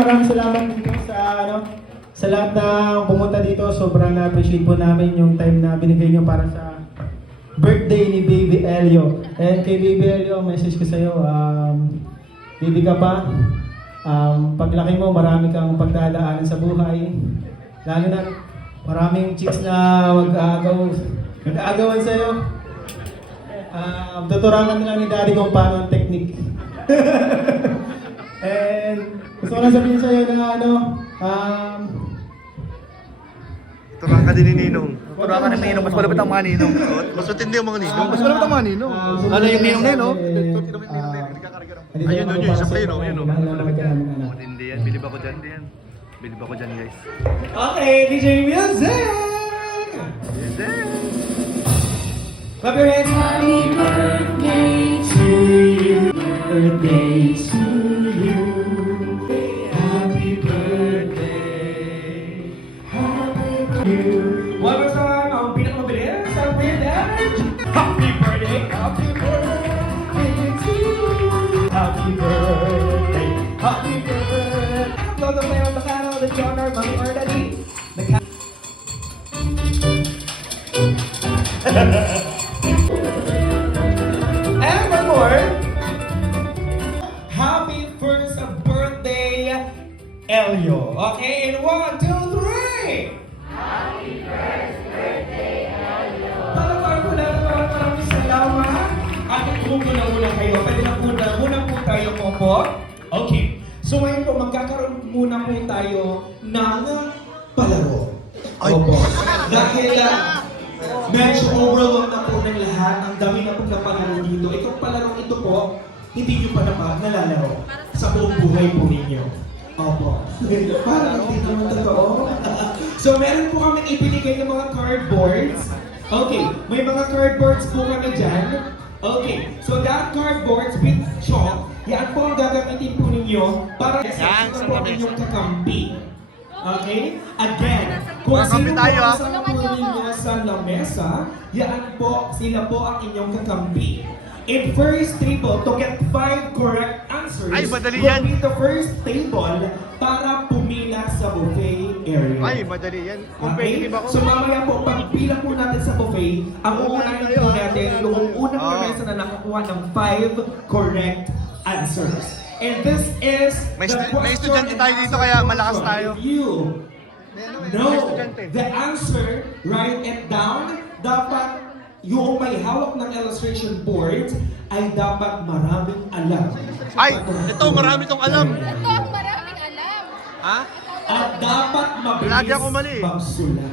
maraming salamat dito sa sa lahat ng pumunta dito. Sobrang na-appreciate po namin yung time na binigay nyo para sa birthday ni Baby Elio. And kay Baby Elio, message ko sa'yo, baby ka pa. Paglaki mo, marami kang pagdadaanan sa buhay. Lalo na maraming chicks na mag-aagawan sa'yo. Tuturangan lang ni Daddy kung paano ang technique. And gusto ko lang sabihin sa'yo na Turuan ka din ni Ninong. Turuan ka ni Ninong. Mas malapit ang mga Ninong. Mas matindi ang mga Ninong. Mas malapit ang mga Ninong. Ano yung Ninong na yun, no? Ayun, yun, isa pa yun, yun. Matindi yan. Bilib ako dyan, yan. Bilib ako dyan, guys. Okay, DJ Music! Music! Clap your hands! Happy birthday to you! Birthday to you! Happy birthday! Happy birthday! One more time, ang pinakamabilis sa with energy! Happy birthday! Happy birthday to you! Happy birthday! Happy birthday! Welcome to the channel, the Honor, Mami or Daddy. And one more. Happy first birthday, Elio. Okay, and 1, 2, 3. Happy first birthday, Elio. Maraming salamat. At kung muna kayo, pwede na muna po tayo po. Okay. So ngayon po, magkakaroon muna po tayo ng palaro. Opo. Dahil medyo overwhelmed na po ng lahat. Ang dami na po na palaro dito. Itong palarong ito po, hindi nyo pa nalalaro sa buong buhay po ninyo. Opo. Parang hindi naman totoo. So meron po kami ibinigay ng mga cardboards. Okay, may mga cardboards po kami dyan. Okay, so that cardboards with chalk, yan po ang gagamitin po ninyo para sa po ang inyong kakampi. Okay? Again, kung sino po ang kasama po ninyo sa lamesa, yan po, sila po ang inyong kakampi. In first table, to get 5 correct answers, ay, madali will yan. be the first table para pumila sa buffet area. Ay, madali yan. Okay? So mamaya po, pagpila po natin sa buffet, ang uunahin po natin yung unang lamesa na nakakuha ng 5 correct answers. And this is May the question estudyante tayo dito and kaya answer malakas question. tayo. If you May know estudyante. the answer, write it down. Dapat yung may hawak ng illustration boards ay dapat maraming alam. Ay, ito marami tong alam. Ito ang maraming alam. Ha? At dapat mabilis Lagi ako mali. magsulat.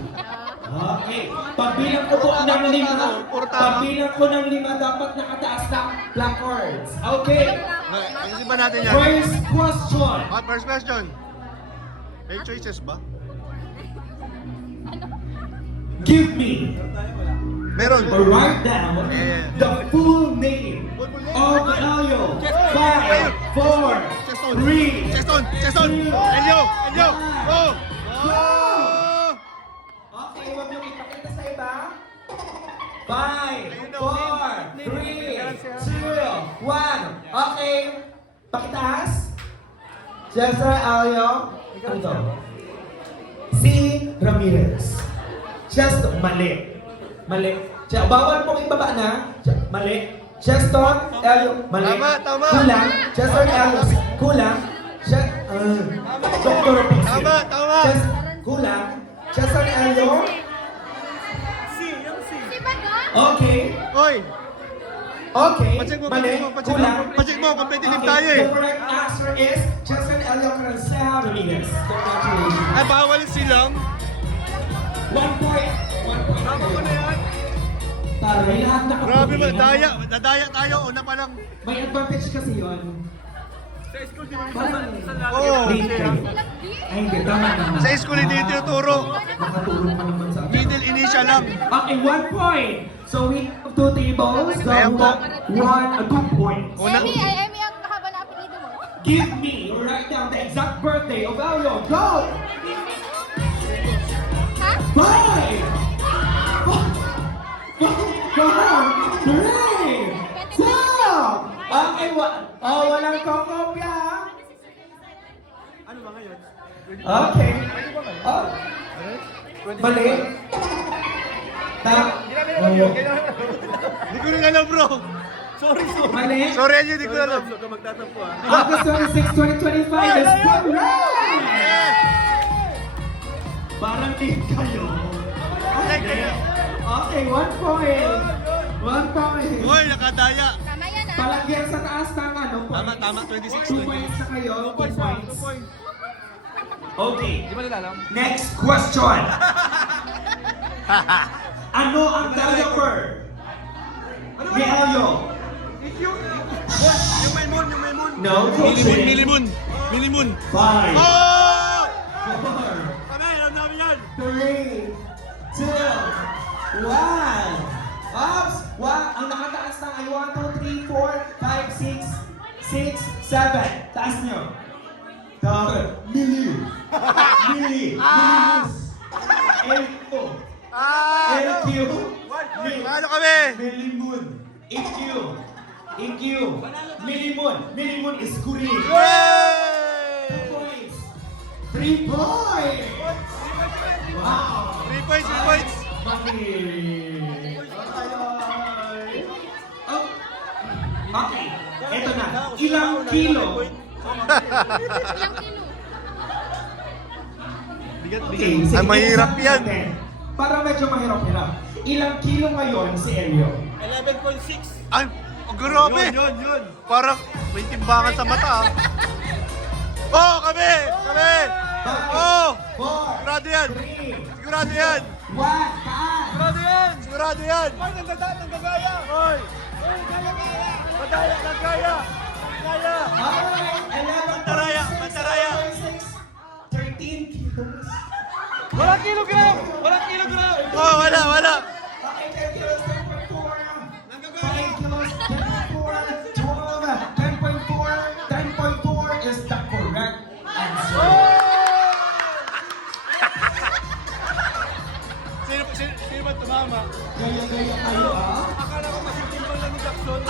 Okay. Pagbilang ko po ng 5, pagbilang ko ng 5, dapat nakataas na placards. Okay. Ayusin ba natin yan? First question. First question. May choices ba? Give me Meron. or write down the full name of Elio. 5, 4, 3, Cheston! Cheston! Elio! Elio! Go! Go! Okay, huwag niyong ipakita sa iba. 5, 4, 3, 2, 1. Okay. Pakitaas. Jessa, Elio. Ano to? Si Ramirez. Just mali. Mali. Bawal pong ibaba na. Mali. Cheston, Elio, mali. Tama. Kulang. Cheston, Elio, kulang. Dr. Pixie. Tama. Kulang. Cheston, Elio. Si Badon? Okay. Oy! Okay. Pacheck mo, Mali. pacheck mo. Kulang. Pacheck mo, competitive Okay, tayo eh. the correct answer is Cheston, Elio, Cransel, Ramirez. Congratulations. Ay, bawal silang. 1 point. 1 point. Tama ko na yan. Taray, lahat na Grabe ba? Nadaya tayo. Una pa lang. May advantage kasi yun. Sa school, di Parang Oo. late kayo. Ay, hindi. Tama naman. Sa school, hindi tinuturo. Nakatulong pa naman sa akin. Middle initial lang. Okay, 1 point. So we have 2 tables. So Ayan po. 2 points. Una. Emmy ang kahaba na apelido mo. Give me, write down the exact birthday of Elio. Go! Ha? 5! 4, 3, 2! Okay, walang kokopya. Ano ba ngayon? Okay. Oh, mali. Hindi ko rin alam, bro. Sorry. Mali. Sorry, Anyo, hindi ko alam. Huwag ka magtatampo, ah. August 26, 2025 is correct! Parang team kayo. Okay, 1 point. 1 point. Uy, nakadaya. Tama yan ah. Palagyan sa taas ng ano points. Tama, 26. 2 points na kayo, 2 points. Okay, Di ba nila alam? next question. Ano ang diaper? Ni Elio? Yung may moon. No, Milimun. 5, Oh! 4, Kami, alam namin yan. 3, 2, 1. Ops! Ang nakataas na ay 1, 2, 3, 4, 5, 6, 7. Taas nyo. Milimus. LQ. Ano kami? Milimun. EQ. Milimun is correct. Yay! 2 points. 3 points. Wow. 3 points. Oh. Okay, eto na. Ilang kilo? Ilang kilo? Okay, sige, Ay, mahirap isa yan. natin. Para medyo mahirap-hirap. Ilang kilo ngayon si Elio? 11.6. Ay, grabe. Yun. Parang may timbangan sa mata, ah. Oh, kami. Oh, 4, sigurado yan. 3, Sigurado yan. 1, taas! Sigurado yan. Ay, nanggagaya. Oy. Nagkaya. Alright, 11.6, Pantaraya. 13 kilos. Walang kilogram. Oh, wala. Okay, 10 kilos, 10.4. 5 kilos, 10.4. 12, 10.4 is the correct answer. Sino ba tumama? Gaya-gaya kayo, ah. Akala ko kasi timbang lang ni Jackson.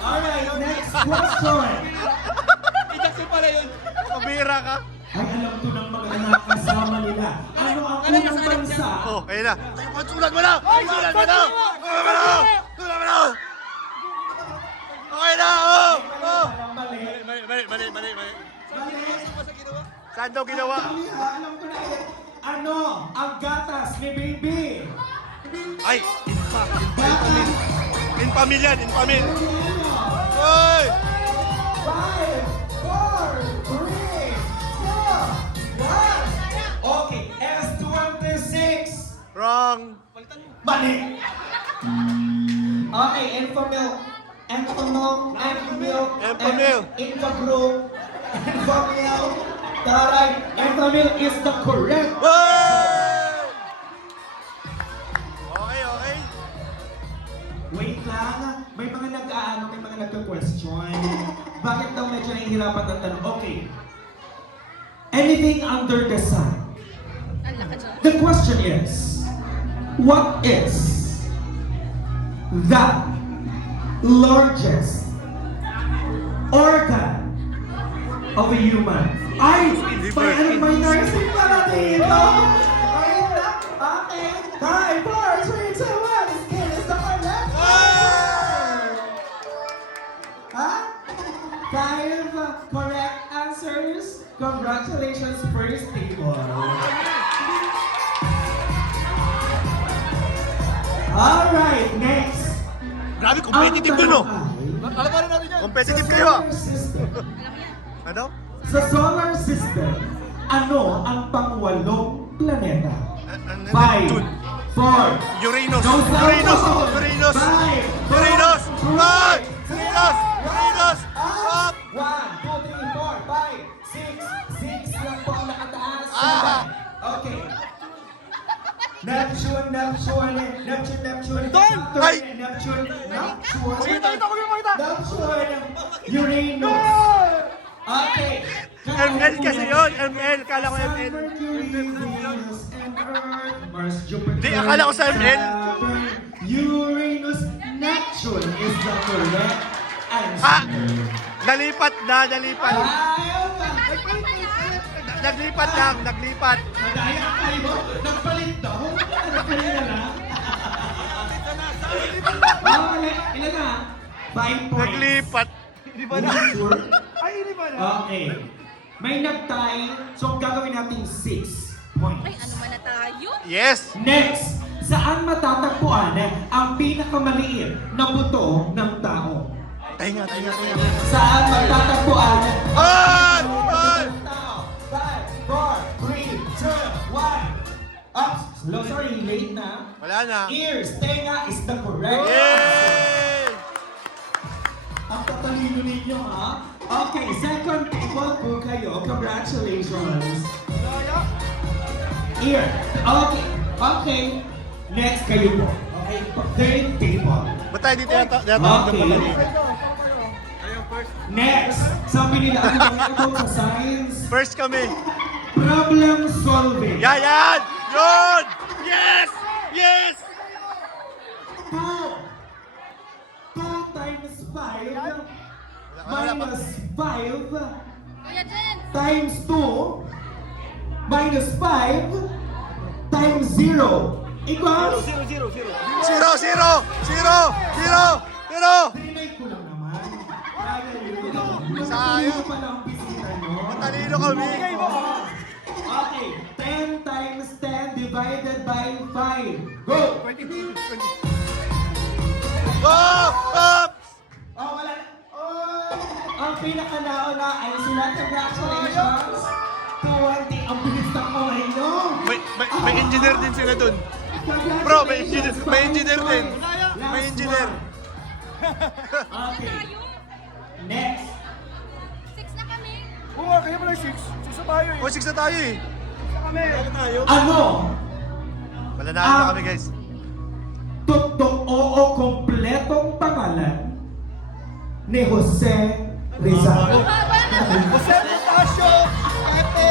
Alright, next question. Jackson pala yun. Pabira ka. Ay, alam ko ng mga nakasama nila. Ano ang unang bansa? Oh, ayun na. Sulat mo na! Sulat mo na! Okay na! Oh! Mali. Mali. Mali. Saan daw ginawa? Mali, ha? Alam ko na yan. Ano ang gatas ni baby? Ay! Gatas. In pamilya! Hoy! 5, 4, 3, 2, 1. Okay, S26. Wrong! Mali. Okay, Enfamil. Taray, Enfamil is the correct. Hey! Okay. Wait lang, may mga nagka-question. Bakit daw medyo nahihirapan ng tanong? Okay. Anything under the sun. Ang laki dyan. The question is, what is the largest organ of a human? Ay! May nursing pala dito! Wait lang. Okay. 5, 4, 3, 2, 1. Skin is the correct answer! Ha? 5 correct answers. Congratulations, first table. Alright, next. Grabe, competitive dun, oh! Ang tanong ay, Competitive sa kayo, ah! solar system, Ano? sa solar system, ano ang pangwalong planeta? 5, 4, Uranus! No, Uranus! no. Uranus! 5, Uranus! 4, Uranus! Uranus! Up! 1, 2, 3, 4, 5, 6 lang po ang nakataas. Ah! Okay. Neptune. Don! Ay! Neptune. Makita! Uranus. Okay. ML kasi yun! ML! Kala ko ML! Mercury, Venus, and Earth, Mars, Jupiter, Di, akala ko sa ML. Saturn, Uranus, Neptune is the correct answer. Ah! Nalipat na! Ayaw ka. naglipat lang, naglipat. Madaya kayo. Nagpalit daw. Nagpalit na. Ilan na? 5 points. Naglipat. Sure? Ay, hindi ba na? Okay. May nag-tie. So, gagawin natin 6 points. Ay, ano man na tayo? Yes! Next, saan matatagpuan ang pinakamaliit na buto ng tao? Tahinga. Saan matatagpuan Ay! ang tao? 5, 4, 3, 2, 1. Ups. Sorry, late na. Wala na. Ears, tenga is the correct. Yay! Ang tatalino ninyo, ha? Okay, second table po kayo. Congratulations. Ear. Okay. Okay. Next kayo po. Okay. Third table. Ba't tayo dito yata ng madali? Next. Sabi nila, ang gawin ko sa science. First kami. Problem solving. Yan! Yun! Yes! Yes! 2 times 5 minus 5 Kuya Jen! times 2 minus 5 times 0 equals? Zero! Trinay ko lang naman. Sayang. Matalino pala ang bisita nyo. Matalino kami. Okay, 10 times 10 divided by 5. Go! Go! Up! Oh, wala. Oh! Ang pinakanauna ay sila. Congratulations! 20. Ang bilis ng kamay nyo. May engineer din sila dun. Bro, may engineer din. May engineer. Okay. Next. 6 na kami. Oo, kaya pala 6. 6 na tayo eh. O, 6 na tayo eh. Ano? Malanaan na kami guys. Totoo kompletong pangalan ni Jose Rizal. Haba na. Jose Bonifacio, Ate.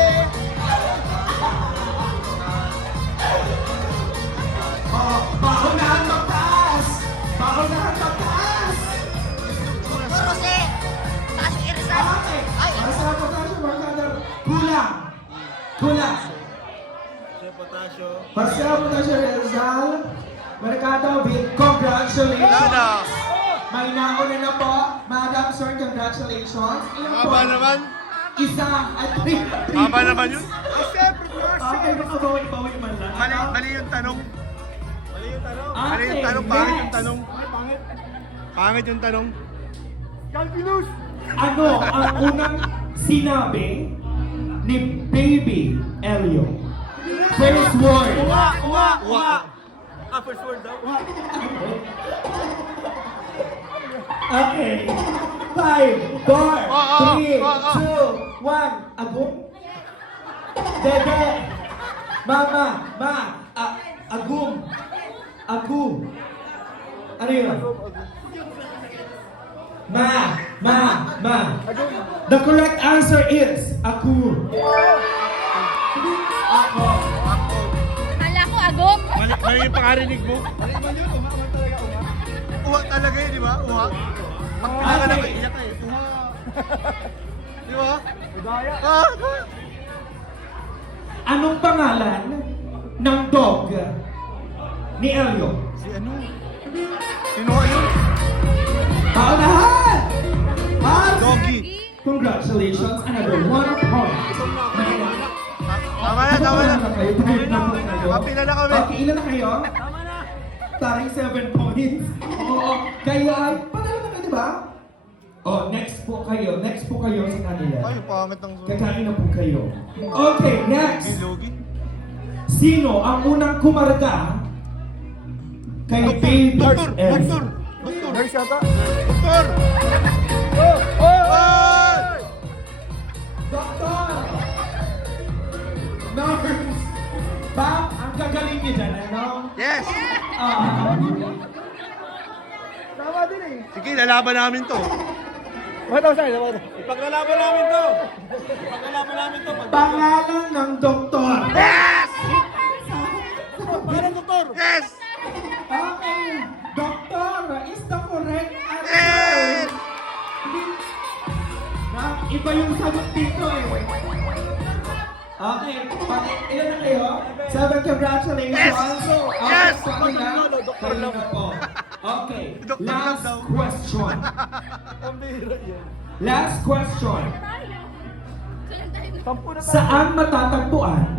Oh, paunahan magtaas! Paunahan magtaas! Jose! Taas yung Irizal. Okay. Para sa potasyo, markada. Kulang. Para sa potasyo, Rizal. Markada, congratulations. Wala na. May nauna na po. Madam Sir, congratulations. Ilan po? Haba naman. Isa at 3. Haba naman yun. Siyempre, Okay, makabawi-bawi man lang. Mali yung tanong. Mali yung Okay, tanong. Pangit yung next. tanong. Pangit yung tanong. Calculus. Ano ang unang sinabi ni Baby Elio? First word. Uwa. First word daw. Okay. 5, 4, 3, 2, 1. Agum? Dede. Mama. Agum. Ano yun? Ma. The correct answer is Aku. Ako. Kala ko agom. Mali yung pangarinig mo. Uwa talaga yun, di ba? Uwa. Pag pinaka Okay. iyak ka eh. Uwa. Di ba? Udaya. Anong pangalan ng dog ni Elio? Si ano? Sino ka yun? Paunahan! Doggy. Congratulations, another 1 point. Tama na. Kayo, tired na po kayo. Mapila na kami. Okay, ilan na kayo? Taring 7 points. Oo, kayo ay, panalo na kayo, di ba? Oh, next po kayo sa kanila. Ay, pangit ng Kakain na po kayo. Okay, next. Logi. Sino ang unang kumarga kay Baby Doktor. Nurse yata. Doktor. Ay! Doktor! Nurse! Bam, ang gagaling niyo dyan, ano? Yes! Tama din eh. Sige, lalaban namin to. What else ay? Ipaglalaban namin to. Pangalan ng doktor. Yes! Parang doktor. Yes! Okay, doktor is the correct answer. Yes! Iba yung sagot dito eh. Okay, ilan na kayo? 7, congratulations! So, Yes! Kayo na po. Okay, last question. Last question. Kailan tayo? Sampu na tayo. Saan matatagpuan